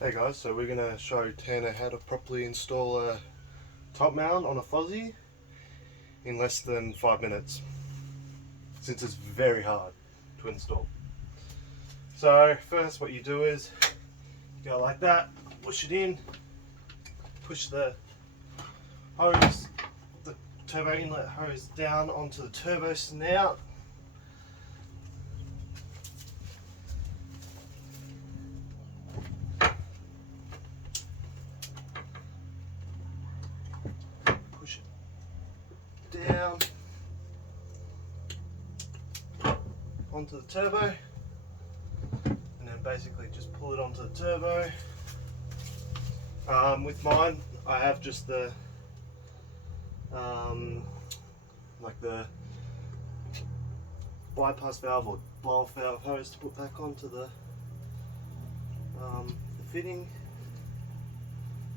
Hey guys, so we're going to show Tanner how to properly install a top mount on a Fozzie in less than 5 minutes, since it's very hard to install. So first what you do is you go like that, push it in, push the hose, the turbo inlet hose down onto the turbo snout. Push it down onto the turbo, and then basically just pull it onto the turbo. With mine, I have just the like the bypass valve or blow-off valve hose to put back onto the fitting.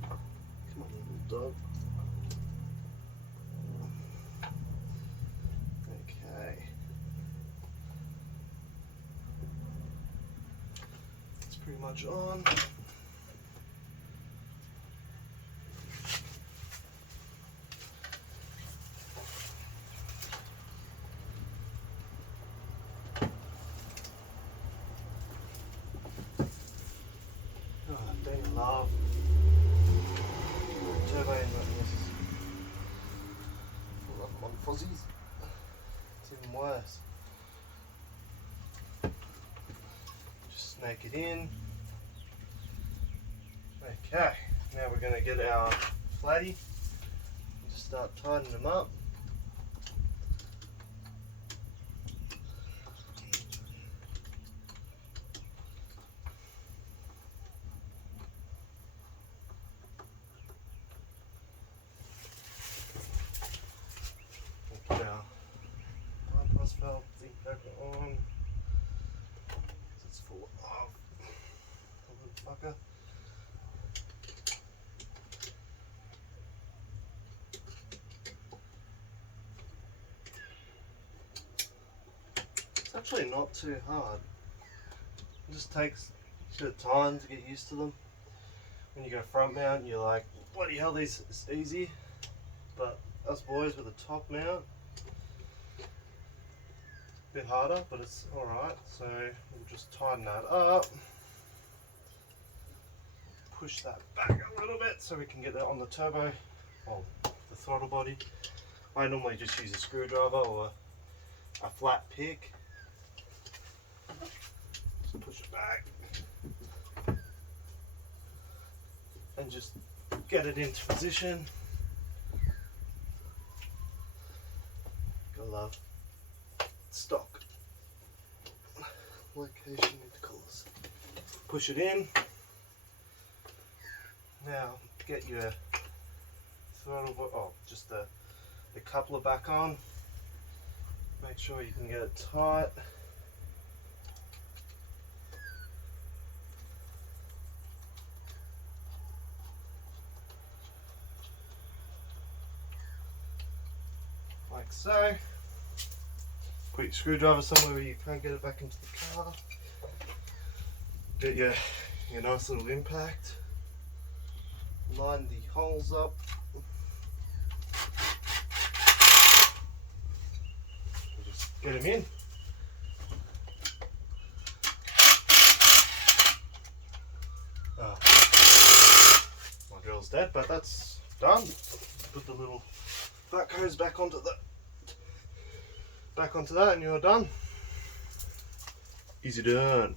Come on, little dog. Okay. It's pretty much on. They love turbo inlet. I love them on Fozzies. It's even worse. Just snake it in. Okay, now we're going to get our flatty and just start tightening them up. Put our bypass valve thing back on. It's full of a little fucker. It's actually not too hard. It just takes a bit of time to get used to them. When you go front mount, you're like, bloody hell, this is easy. But us boys with a top mount, a bit harder, but it's alright. So we'll just tighten that up. Push that back a little bit so we can get that on the turbo, or the throttle body. I normally just use a screwdriver or a flat pick. Just push it back and just get it into position. Gotta love stock location intercoolers. Push it in. Now get your throttle, just the coupler back on. Make sure you can get it tight. Like so. Put your screwdriver somewhere where you can't get it back into the car. Get your nice little impact. Line the holes up. Just get them in. Oh, my girl's dead, but that's done. Put the little back hose back onto that, and you're done. Easy done.